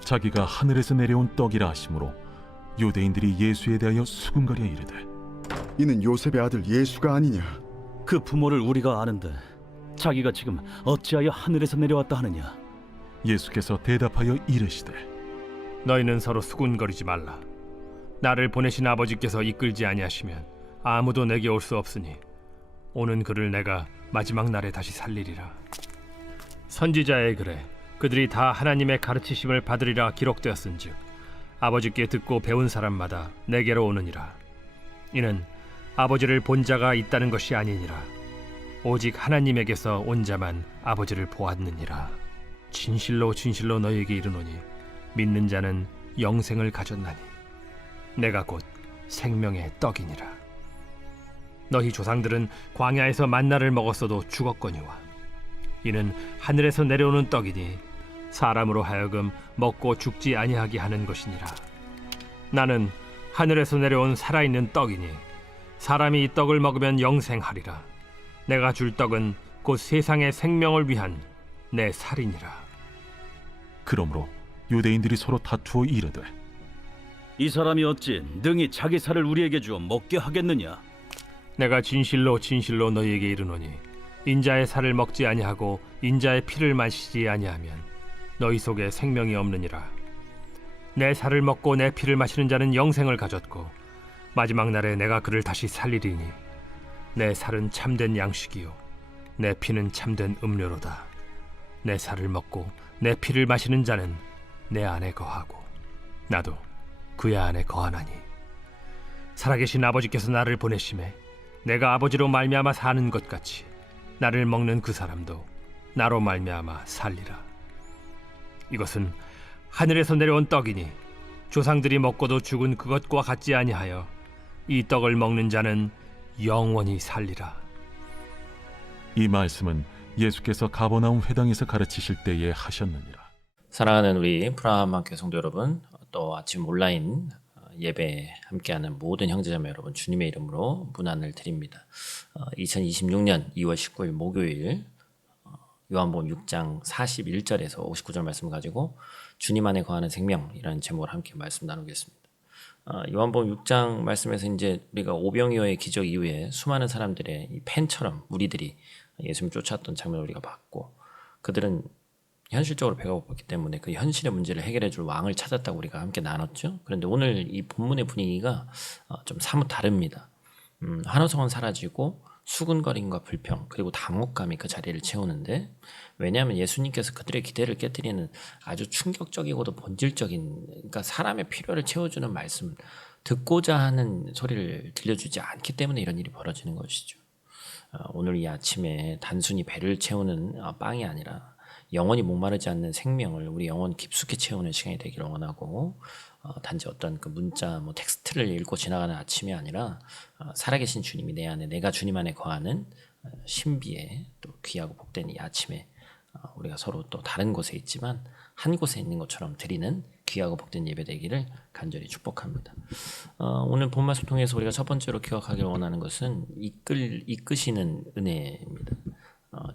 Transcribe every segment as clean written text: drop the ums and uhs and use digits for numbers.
자기가 하늘에서 내려온 떡이라 하심으로 유대인들이 예수에 대하여 수군거려 이르되 이는 요셉의 아들 예수가 아니냐? 그 부모를 우리가 아는데 자기가 지금 어찌하여 하늘에서 내려왔다 하느냐? 예수께서 대답하여 이르시되 너희는 서로 수군거리지 말라. 나를 보내신 아버지께서 이끌지 아니하시면 아무도 내게 올 수 없으니 오는 그를 내가 마지막 날에 다시 살리리라. 선지자의 글에 그들이 다 하나님의 가르치심을 받으리라 기록되었은즉 아버지께 듣고 배운 사람마다 내게로 오느니라. 이는 아버지를 본 자가 있다는 것이 아니니라. 오직 하나님에게서 온 자만 아버지를 보았느니라. 진실로 진실로 너희에게 이르노니 믿는 자는 영생을 가졌나니 내가 곧 생명의 떡이니라. 너희 조상들은 광야에서 만나를 먹었어도 죽었거니와 이는 하늘에서 내려오는 떡이니 사람으로 하여금 먹고 죽지 아니하게 하는 것이니라. 나는 하늘에서 내려온 살아있는 떡이니 사람이 이 떡을 먹으면 영생하리라. 내가 줄 떡은 곧 세상의 생명을 위한 내 살이니라. 그러므로 유대인들이 서로 다투어 이르되 이 사람이 어찌 능히 자기 살을 우리에게 주어 먹게 하겠느냐? 내가 진실로 진실로 너희에게 이르노니 인자의 살을 먹지 아니하고 인자의 피를 마시지 아니하면 너희 속에 생명이 없느니라. 내 살을 먹고 내 피를 마시는 자는 영생을 가졌고 마지막 날에 내가 그를 다시 살리리니 내 살은 참된 양식이요 내 피는 참된 음료로다. 내 살을 먹고 내 피를 마시는 자는 내 안에 거하고 나도 그의 안에 거하나니 살아계신 아버지께서 나를 보내심에 내가 아버지로 말미암아 사는 것 같이 나를 먹는 그 사람도 나로 말미암아 살리라. 이것은 하늘에서 내려온 떡이니 조상들이 먹고도 죽은 그것과 같지 아니하여 이 떡을 먹는 자는 영원히 살리라. 이 말씀은 예수께서 가버나움 회당에서 가르치실 때에 하셨느니라. 사랑하는 우리 프라하만교회 성도 여러분, 또 아침 온라인 예배 함께하는 모든 형제자매 여러분, 주님의 이름으로 문안을 드립니다. 2026년 2월 19일 목요일 요한복음 6장 41절에서 59절 말씀 가지고 주님 안에 거하는 생명이라는 제목으로 함께 말씀 나누겠습니다. 요한복음 6장 말씀에서 이제 우리가 오병이어의 기적 이후에 수많은 사람들의 이 팬처럼 무리들이 예수님을 쫓았던 장면을 우리가 봤고, 그들은 현실적으로 배가 고팠기 때문에 그 현실의 문제를 해결해 줄 왕을 찾았다고 우리가 함께 나눴죠. 그런데 오늘 이 본문의 분위기가 좀 사뭇 다릅니다. 환호성은 사라지고 수군거림과 불평 그리고 당혹감이 그 자리를 채우는데, 왜냐하면 예수님께서 그들의 기대를 깨뜨리는 아주 충격적이고도 본질적인, 그러니까 사람의 필요를 채워주는 말씀, 듣고자 하는 소리를 들려주지 않기 때문에 이런 일이 벌어지는 것이죠. 오늘 이 아침에 단순히 배를 채우는 빵이 아니라 영원히 목마르지 않는 생명을 우리 영혼 깊숙이 채우는 시간이 되기를 원하고, 단지 어떤 그 문자 텍스트를 읽고 지나가는 아침이 아니라 살아계신 주님이 내 안에, 내가 주님 안에 거하는 신비의 또 귀하고 복된 이 아침에 우리가 서로 또 다른 곳에 있지만 한 곳에 있는 것처럼 드리는 귀하고 복된 예배 되기를 간절히 축복합니다. 오늘 본 말씀 통해서 우리가 첫 번째로 기억하길 원하는 것은 이끄시는 은혜입니다.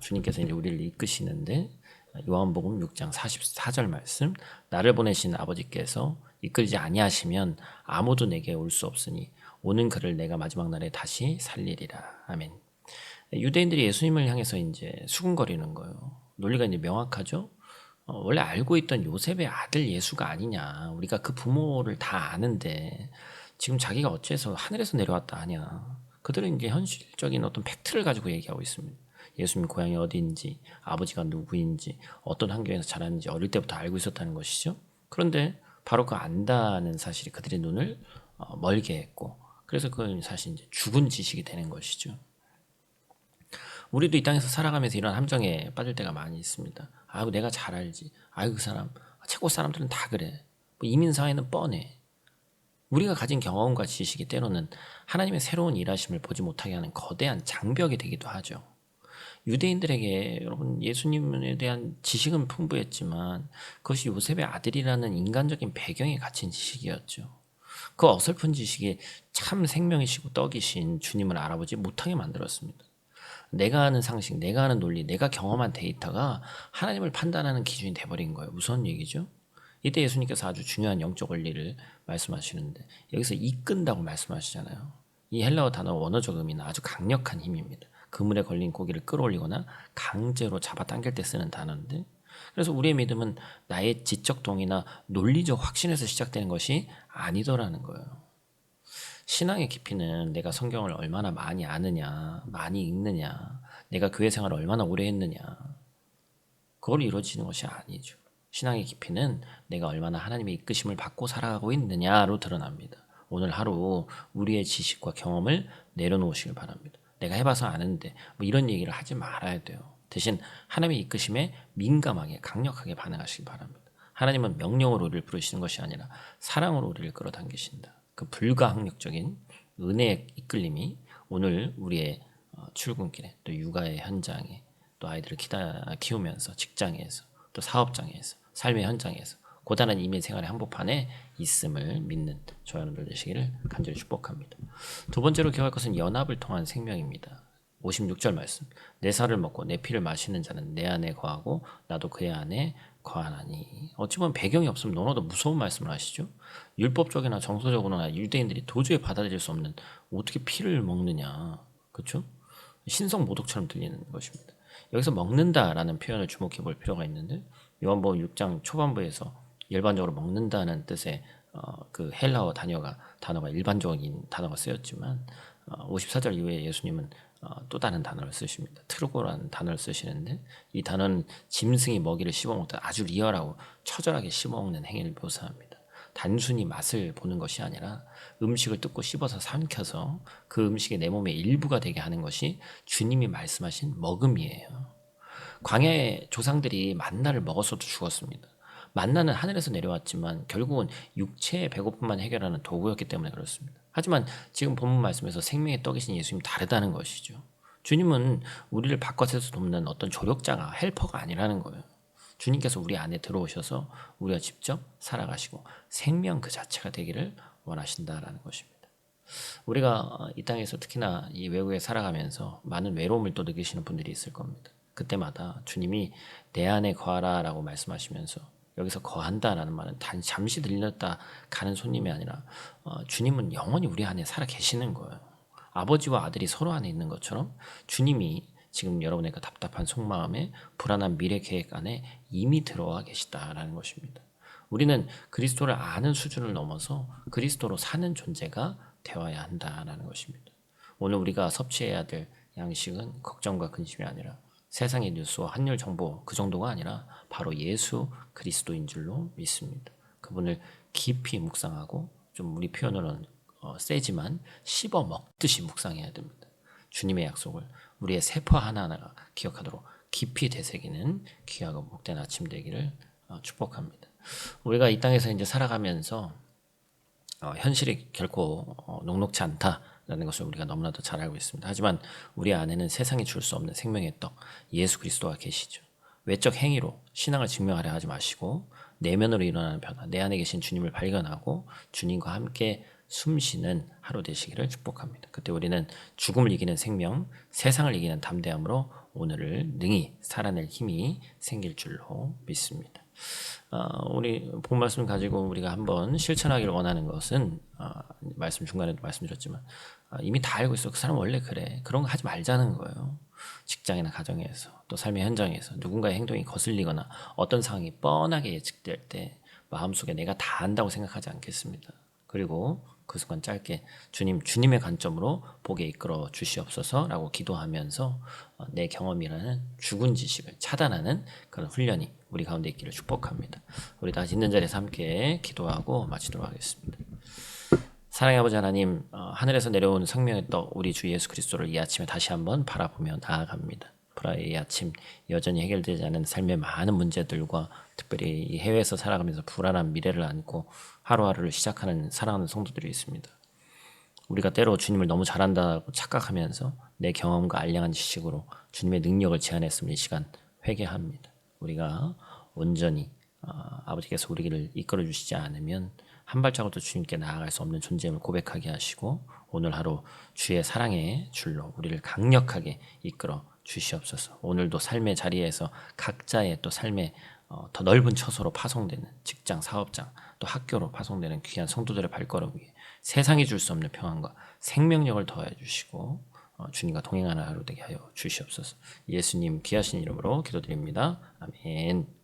주님께서 이제 우리를 이끄시는데, 요한복음 6장 44절 말씀, 나를 보내신 아버지께서 이끌지 아니하시면 아무도 내게 올 수 없으니 오는 그를 내가 마지막 날에 다시 살리리라. 아멘. 유대인들이 예수님을 향해서 이제 수군거리는 거예요. 논리가 이제 명확하죠. 원래 알고 있던 요셉의 아들 예수가 아니냐, 우리가 그 부모를 다 아는데 지금 자기가 어째서 하늘에서 내려왔다 하냐. 그들은 이제 현실적인 어떤 팩트를 가지고 얘기하고 있습니다. 예수님 고향이 어디인지, 아버지가 누구인지, 어떤 환경에서 자랐는지 어릴 때부터 알고 있었다는 것이죠. 그런데 바로 그 안다는 사실이 그들의 눈을 멀게 했고, 그래서 그건 사실 이제 죽은 지식이 되는 것이죠. 우리도 이 땅에서 살아가면서 이런 함정에 빠질 때가 많이 있습니다. 아이고 내가 잘 알지, 아이고 그 사람, 최고 사람들은 다 그래, 이민사회는 뻔해. 우리가 가진 경험과 지식이 때로는 하나님의 새로운 일하심을 보지 못하게 하는 거대한 장벽이 되기도 하죠. 유대인들에게 여러분 예수님에 대한 지식은 풍부했지만 그것이 요셉의 아들이라는 인간적인 배경에 갇힌 지식이었죠. 그 어설픈 지식이 참 생명이시고 떡이신 주님을 알아보지 못하게 만들었습니다. 내가 아는 상식, 내가 아는 논리, 내가 경험한 데이터가 하나님을 판단하는 기준이 돼버린 거예요. 무서운 얘기죠. 이때 예수님께서 아주 중요한 영적 원리를 말씀하시는데 여기서 이끈다고 말씀하시잖아요. 이 헬라어 단어 원어적 의미는 아주 강력한 힘입니다. 그물에 걸린 고기를 끌어올리거나 강제로 잡아당길 때 쓰는 단어인데, 그래서 우리의 믿음은 나의 지적 동의나 논리적 확신에서 시작되는 것이 아니더라는 거예요. 신앙의 깊이는 내가 성경을 얼마나 많이 아느냐, 많이 읽느냐, 내가 교회 생활을 얼마나 오래 했느냐, 그걸 이루어지는 것이 아니죠. 신앙의 깊이는 내가 얼마나 하나님의 이끄심을 받고 살아가고 있느냐로 드러납니다. 오늘 하루 우리의 지식과 경험을 내려놓으시길 바랍니다. 내가 해봐서 아는데 뭐 이런 얘기를 하지 말아야 돼요. 대신 하나님의 이끄심에 민감하게 강력하게 반응하시기 바랍니다. 하나님은 명령으로 우리를 부르시는 것이 아니라 사랑으로 우리를 끌어당기신다. 그 불가항력적인 은혜의 이끌림이 오늘 우리의 출근길에, 또 육아의 현장에, 또 아이들을 키우면서 직장에서, 또 사업장에서, 삶의 현장에서 고단한 이민 생활의 한복판에 있음을 믿는 저와 여러분들 되시기를 간절히 축복합니다. 두 번째로 기억할 것은 연합을 통한 생명입니다. 56절 말씀. 내 살을 먹고 내 피를 마시는 자는 내 안에 거하고 나도 그의 안에 거하나니. 어찌 보면 배경이 없으면 너무나도 무서운 말씀을 하시죠. 율법적이나 정서적으로나 유대인들이 도저히 받아들일 수 없는, 어떻게 피를 먹느냐, 그렇죠? 신성 모독처럼 들리는 것입니다. 여기서 먹는다라는 표현을 주목해 볼 필요가 있는데, 요한복음 6장 초반부에서 일반적으로 먹는다는 뜻의 그 헬라어 단어가 일반적인 단어가 쓰였지만 54절 이후에 예수님은 또 다른 단어를 쓰십니다. 트루고라는 단어를 쓰시는데, 이 단어는 짐승이 먹이를 씹어먹다 아주 리얼하고 처절하게 씹어먹는 행위를 묘사합니다. 단순히 맛을 보는 것이 아니라 음식을 뜯고 씹어서 삼켜서 그 음식이 내 몸의 일부가 되게 하는 것이 주님이 말씀하신 먹음이에요. 광야의 조상들이 만나를 먹었어도 죽었습니다. 만나는 하늘에서 내려왔지만 결국은 육체의 배고픔만 해결하는 도구였기 때문에 그렇습니다. 하지만 지금 본문 말씀에서 생명의 떡이신 예수님 다르다는 것이죠. 주님은 우리를 바깥에서 돕는 어떤 조력자가, 헬퍼가 아니라는 거예요. 주님께서 우리 안에 들어오셔서 우리가 직접 살아가시고 생명 그 자체가 되기를 원하신다라는 것입니다. 우리가 이 땅에서 특히나 이 외국에 살아가면서 많은 외로움을 또 느끼시는 분들이 있을 겁니다. 그때마다 주님이 내 안에 거하라 라고 말씀하시면서, 여기서 거한다라는 말은 잠시 들렸다 가는 손님이 아니라 주님은 영원히 우리 안에 살아 계시는 거예요. 아버지와 아들이 서로 안에 있는 것처럼 주님이 지금 여러분의 그 답답한 속마음에 불안한 미래 계획 안에 이미 들어와 계시다라는 것입니다. 우리는 그리스도를 아는 수준을 넘어서 그리스도로 사는 존재가 되어야 한다라는 것입니다. 오늘 우리가 섭취해야 될 양식은 걱정과 근심이 아니라 세상의 뉴스와 한율 정보 그 정도가 아니라 바로 예수 그리스도인 줄로 믿습니다. 그분을 깊이 묵상하고, 좀 우리 표현으로는 세지만 씹어 먹듯이 묵상해야 됩니다. 주님의 약속을 우리의 세포 하나하나가 기억하도록 깊이 되새기는 귀하고 복된 아침 되기를 축복합니다. 우리가 이 땅에서 이제 살아가면서 현실이 결코 녹록지 않다라는 것을 우리가 너무나도 잘 알고 있습니다. 하지만 우리 안에는 세상이 줄 수 없는 생명의 떡 예수 그리스도가 계시죠. 외적 행위로 신앙을 증명하려 하지 마시고 내면으로 일어나는 변화, 내 안에 계신 주님을 발견하고 주님과 함께 숨쉬는 하루 되시기를 축복합니다. 그때 우리는 죽음을 이기는 생명, 세상을 이기는 담대함으로 오늘을 능히 살아낼 힘이 생길 줄로 믿습니다. 우리 본 말씀 가지고 우리가 한번 실천하기를 원하는 것은, 말씀 중간에도 말씀드렸지만 이미 다 알고 있어. 그 사람 원래 그래. 그런 거 하지 말자는 거예요. 직장이나 가정에서, 또 삶의 현장에서 누군가의 행동이 거슬리거나 어떤 상황이 뻔하게 예측될 때 마음속에 내가 다 안다고 생각하지 않겠습니다. 그리고 그 순간 짧게 주님의 관점으로 보게 이끌어 주시옵소서라고 기도하면서 내 경험이라는 죽은 지식을 차단하는 그런 훈련이 우리 가운데 있기를 축복합니다. 우리 다 있는 자리에서 함께 기도하고 마치도록 하겠습니다. 사랑의 아버지 하나님, 하늘에서 내려온 생명의 떡 우리 주 예수 그리스도를 이 아침에 다시 한번 바라보며 나아갑니다. 프라의 이 아침 여전히 해결되지 않은 삶의 많은 문제들과 특별히 이 해외에서 살아가면서 불안한 미래를 안고 하루하루를 시작하는 사랑하는 성도들이 있습니다. 우리가 때로 주님을 너무 잘한다고 착각하면서 내 경험과 알량한 지식으로 주님의 능력을 제한했음을 이 시간 회개합니다. 우리가 온전히 아버지께서 우리를 이끌어 주시지 않으면 한 발자국도 주님께 나아갈 수 없는 존재임을 고백하게 하시고, 오늘 하루 주의 사랑의 줄로 우리를 강력하게 이끌어 주시옵소서. 오늘도 삶의 자리에서 각자의 또 삶의 더 넓은 처소로 파송되는 직장, 사업장, 또 학교로 파송되는 귀한 성도들의 발걸음 위에 세상이 줄 수 없는 평안과 생명력을 더해 주시고 주님과 동행하는 하루 되게 하여 주시옵소서. 예수님 귀하신 이름으로 기도드립니다. 아멘.